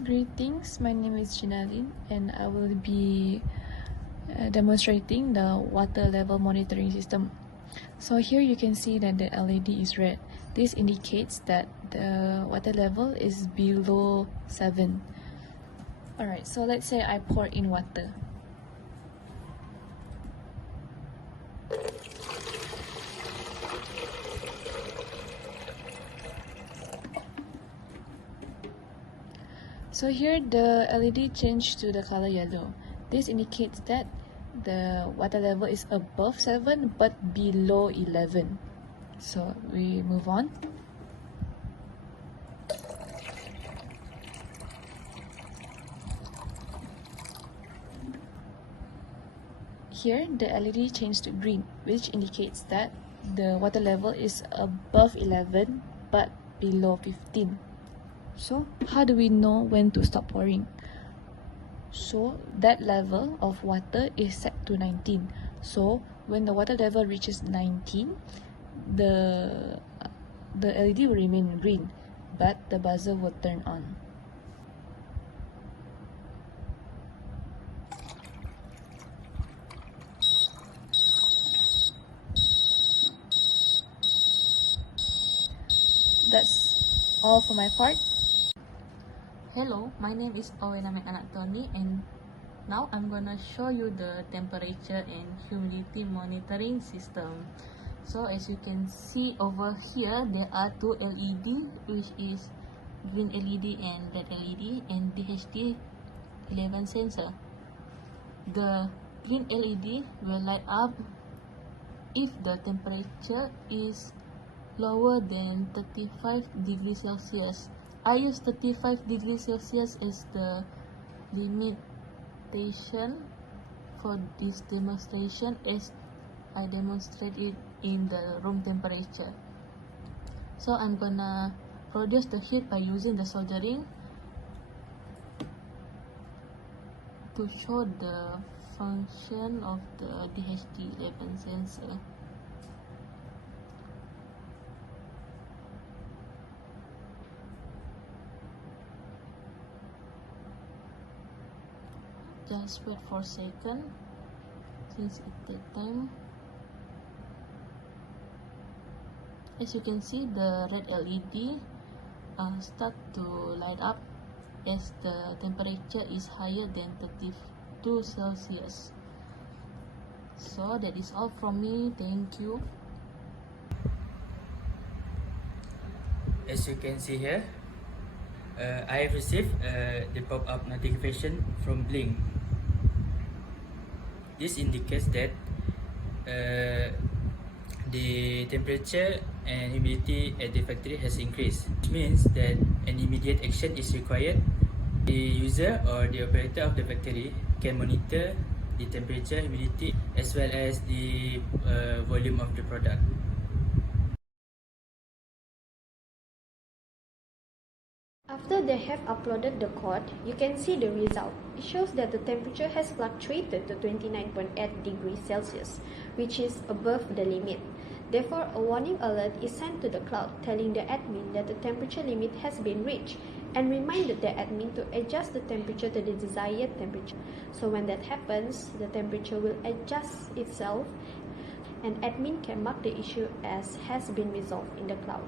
Greetings, my name is Geanalynne and I will be demonstrating the water level monitoring system. So here you can see that the LED is red. This indicates that the water level is below 7. Alright, so let's say I pour in water. So here the LED changed to the color yellow. This indicates that the water level is above 7 but below 11. So we move on. Here the LED changed to green, which indicates that the water level is above 11 but below 15. So how do we know when to stop pouring? So that level of water is set to 19. So when the water level reaches 19, the LED will remain green, but the buzzer will turn on. That's all for my part. Hello, my name is Owena and now I'm gonna show you the temperature and humidity monitoring system. So as you can see over here, there are two LED, which is green LED and red LED, and DHT11 sensor. The green LED will light up if the temperature is lower than 35 degrees Celsius. I use 35 degrees Celsius as the limitation for this demonstration, as I demonstrate it in the room temperature. So I'm gonna produce the heat by using the soldering to show the function of the DHT11 sensor. Just wait for a second since it takes time. As you can see, the red LED start to light up as the temperature is higher than 32 Celsius. So that is all from me. Thank you. As you can see here, I have received the pop-up notification from Blink. This indicates that the temperature and humidity at the factory has increased, which means that an immediate action is required. The user or the operator of the factory can monitor the temperature, humidity, as well as the volume of the product. After they have uploaded the code, you can see the result. It shows that the temperature has fluctuated to 29.8 degrees Celsius, which is above the limit. Therefore, a warning alert is sent to the cloud telling the admin that the temperature limit has been reached and reminded the admin to adjust the temperature to the desired temperature. So when that happens, the temperature will adjust itself and admin can mark the issue as has been resolved in the cloud.